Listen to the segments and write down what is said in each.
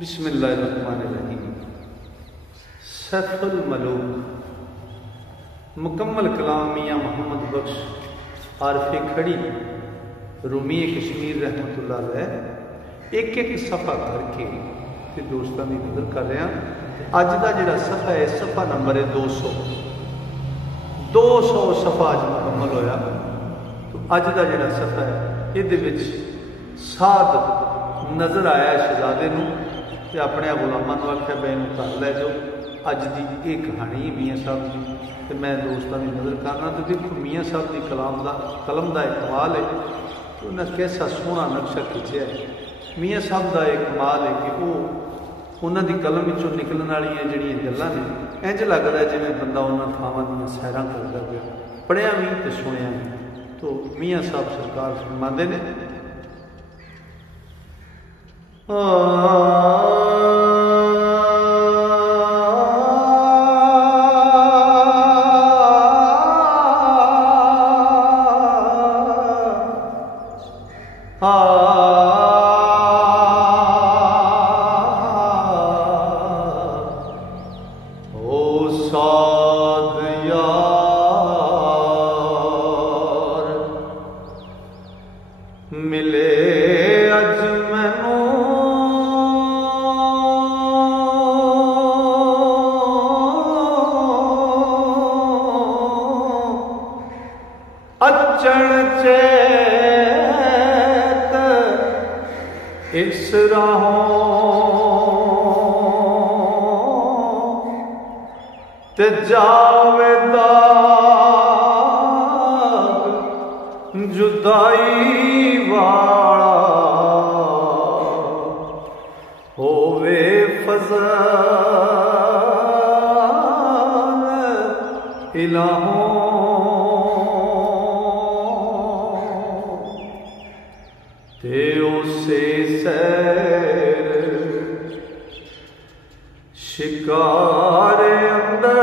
बिस्मिल्लाहिर्रहमानिर्रहीम। सैफुल मलूक मुकम्मल कलाम मियाँ मोहम्मद बख्श आरफे खड़ी रूमी कश्मीर रहमतुल्लाह अलैह एक एक सफ़ा करके ते दोस्तों की कदर कर रहा। अज का जोड़ा सफ़ा है सफ़ा नंबर है 200 सफ़ा अज मुकम्मल होया। तो अज का जोड़ा सफ़ा है ये साध नज़र आया शहजादे नूं ते अपने गुलामां नूं आख्या मैं इनूं घर लै जाओ। अज की ये कहानी मियाँ साहब की तो मैं दोस्तों की नज़र करना। तो देखो मियाँ साहब की कलम का एक कमाल है कि उन्हें कैसा सोहना नक्शा खिंचा है। मियाँ साहब का एक कमाल है कि वो उन्होंने कलम विचों निकलने वाली जिहड़ियां गल्लां ने इंज लगता है जिवें बंदा उन्होंने थावां दीयां सैरां करदा पिया, पढ़िया भी तो सुनिया भी। तो मियाँ साहब सरकार फरमांदे ने मिले अज मैनू अचण चेत इस राहों ते जावेदा जुदाई वाला होवे फज़ान इलाहों ते उसे सैर शिकार अंदर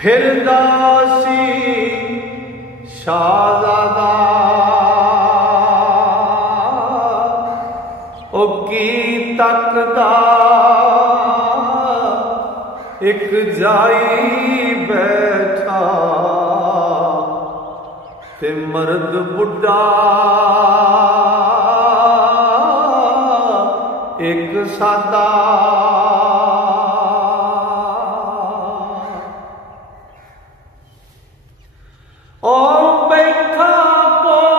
फिरदासी शाहज़ादा ओ की तकदा एक जाई बैठा ते मर्द बुढ़ा एक सादा और बैठा बोल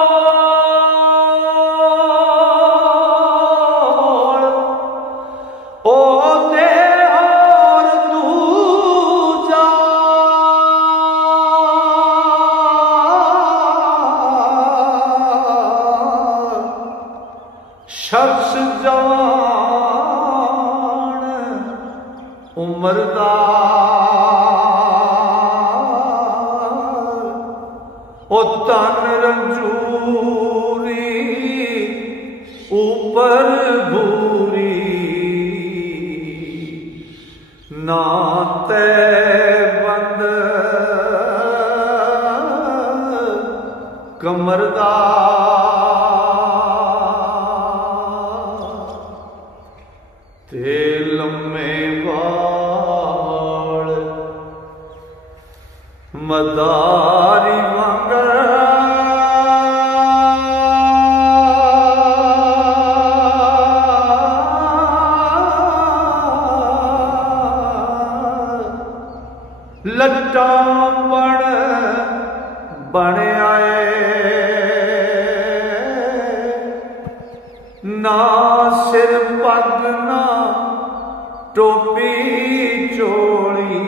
ओ दे और दूजा शख्स जवान उम्र दा ओ तन रंजूरी ऊपर भूरी ना तैबंद कमरदा ते लम्मे वाल मदारी लट्टा बन आए ना सिर पग ना टोपी चोली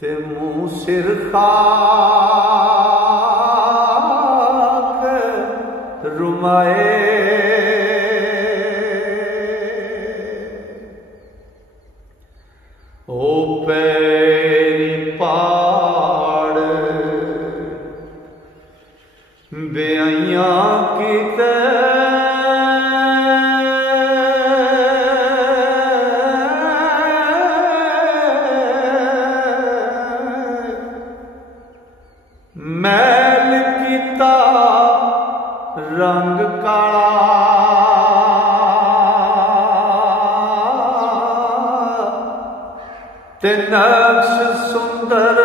ते मुँह सिर खाक रुमाए ओ पैरी पाड़ बेआइयां कीते ते नक्श सुंदर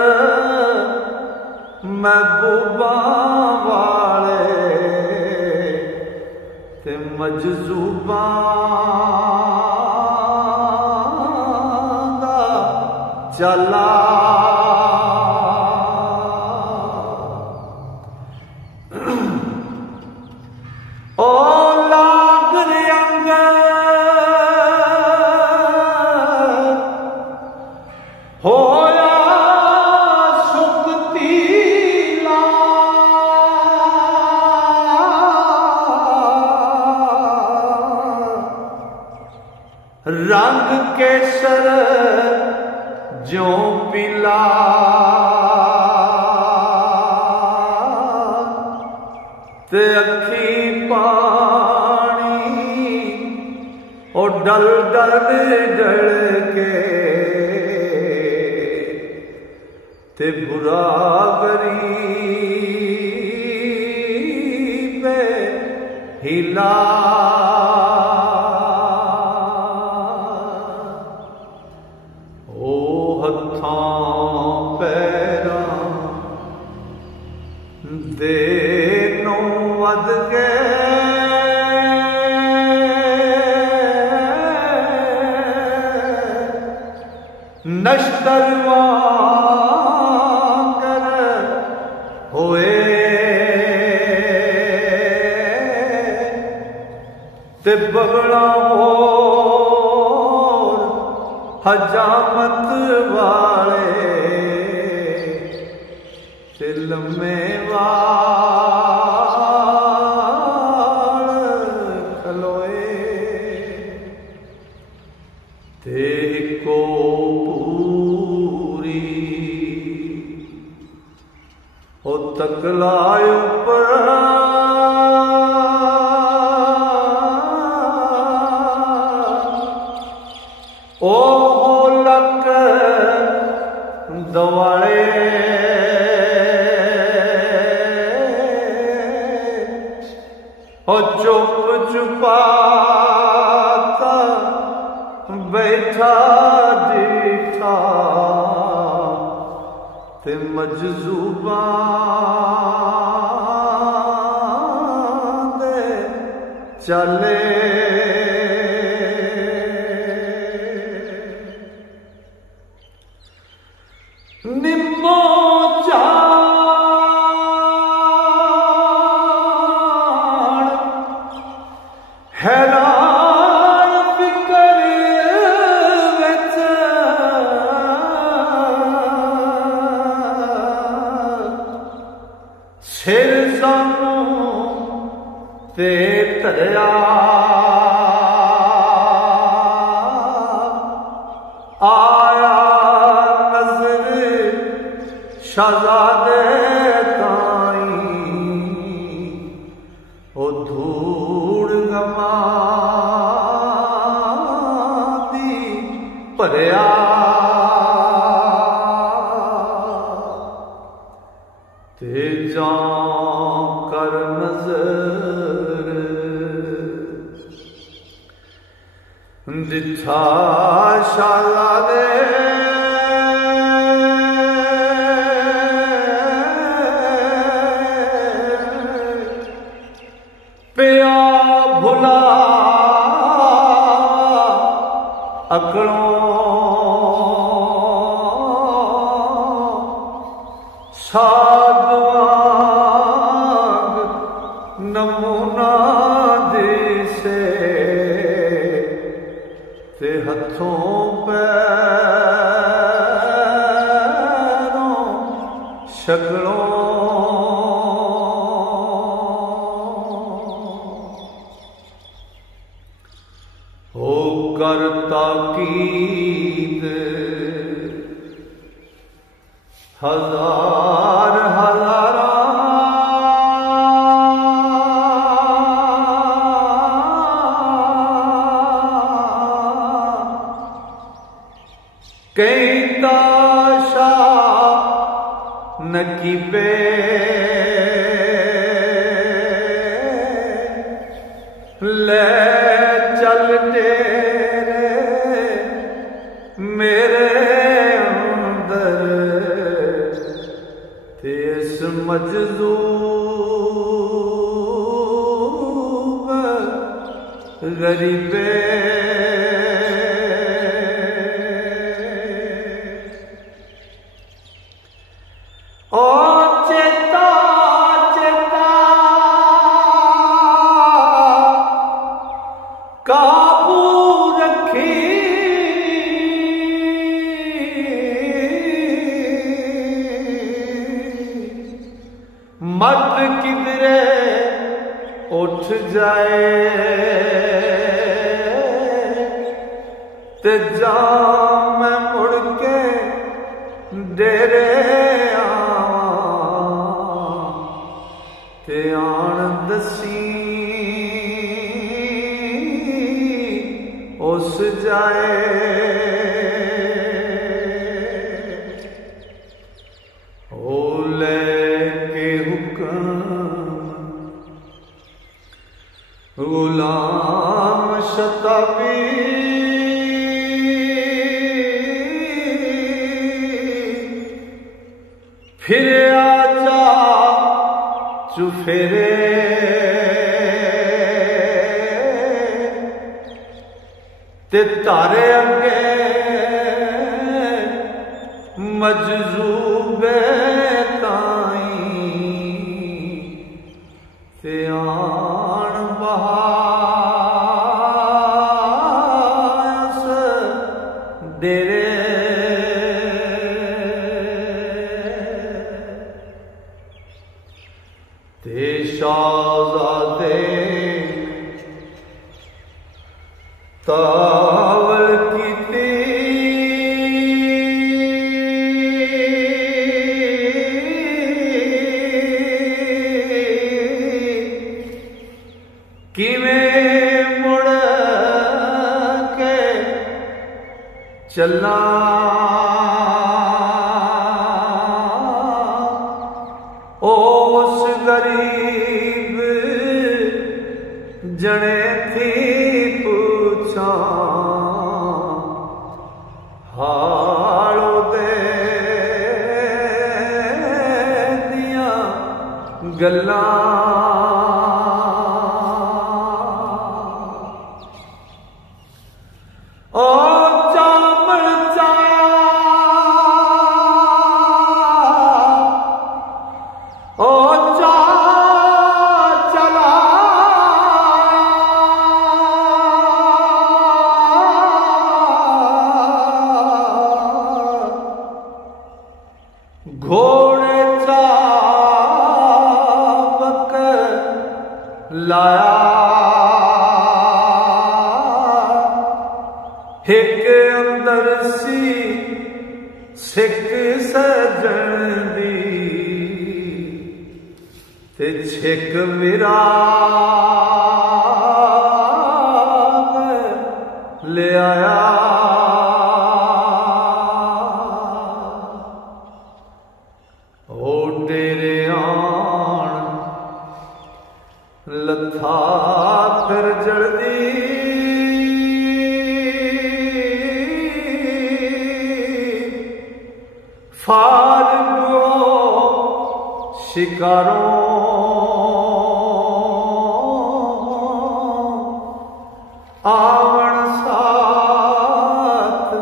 महबूबा वाले ते मजजूबा दा चला ओ लाग रंग होया सुखतीला रंग केसर जो पीला ते अखी पानी ओ डल डल डल के ते बुरा गरीब हिला ओ हथां पैरां दे नो वध गए नश्तर वांगर होए ते बगड़ा मोर हजामत वाले ते लम्मे वाल खलोए ते को पूरी ओ तकलाय ऊपर ओ लक दवाड़े ओ चुप चुपाता बैठा दीठा ते मजजूबा दे चले निम्मो जान हैरान फिकर विच सिर सानू ते धरिया आया शहजादे ताई ओ धूड़ गमा दी भरिया ते जां कर नजर दिठा शहजादे पिया भुला अकड़ों साधवाग नमूना दिसे ते हथों पैरों शकलों हो कर ताकीद हजार हजारा कई ताशा नकीबे ले चल तेरे मेरे मजलूम गरीबे ओ चेता चेता काबू रखी मत किधरे उठ जाए ते जा मैं मुड़ के डेरे ते आन दसी उस जाए ओ लेके हुक्म गुलाम शताबी फिर आजा चुफेरे ते तारे अगे मजजूबे ताई ते आन बहास डेरे ते शाहज़ादे तावल कीती किवें मुड़ के चलना उस गरीब जने थी पूछा हालो दे दिया गल्ला ओ चामड़ चा ओ चा चला घोड़े चाबक लाया एक अंदर सी सिख सजन दी ते छिक विराग ले आया ओ डेरे आन लथा फिर जल्दी फारगो शिकारों आवन साथ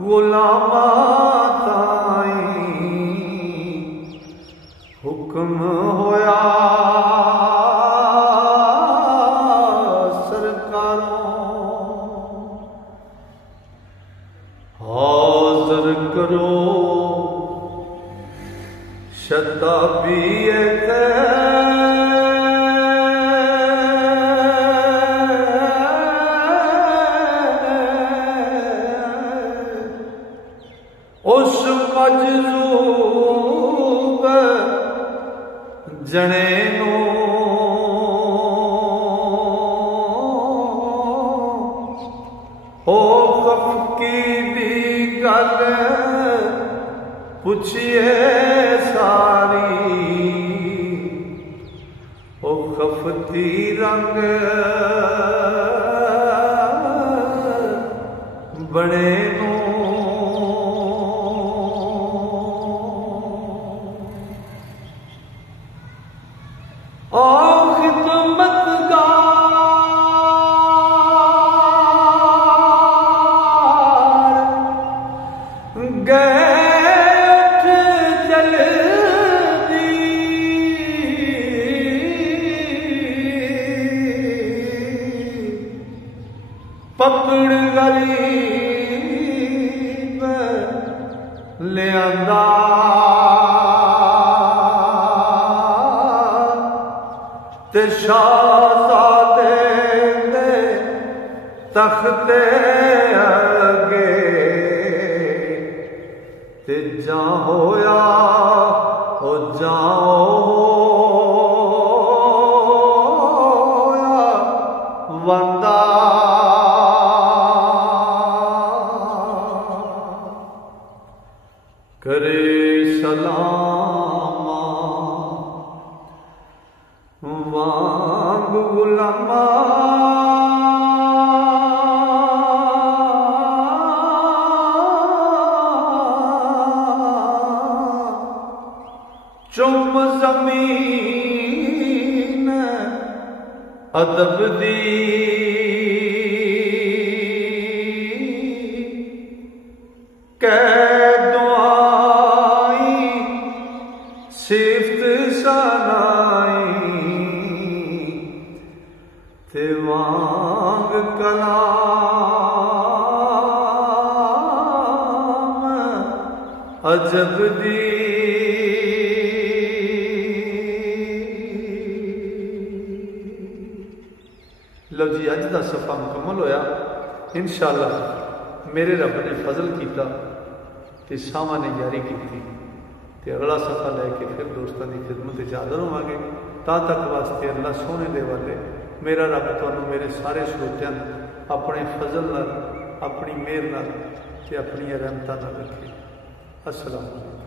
गुलामा ताई हुक्म होया सरकारों हाज़र करो शताबी उस मजलूब जने नू ओ खफकी दी गल पूछिए सारी ओ खफती रंग बने वंदा ते शाहज़ादे दे तख्ते अगे ते जा होया ओ जाओ वंदा करे सलामा वांग गुलामा चुम ज़मीन अदब दी दुआई सिफ्त सनाई ते वांग कलाम अजब दी लो जी अज का सफ़ा मुकम्मल होया। इंशाअल्लाह मेरे रब ने फजल किया तो शामा ने जारी की तो अगला सफ़ा लैके फिर दोस्तों की खिदमत हाज़र होवांगे। तद तक वास्ते अल्लाह सोने दे वाले मेरा रब तुहानू मेरे सारे श्रोतियां अपने फजल नाल अपनी मेहर नाल ते अपनी रहमतां नाल रखे। अस्सलाम वालेकुम।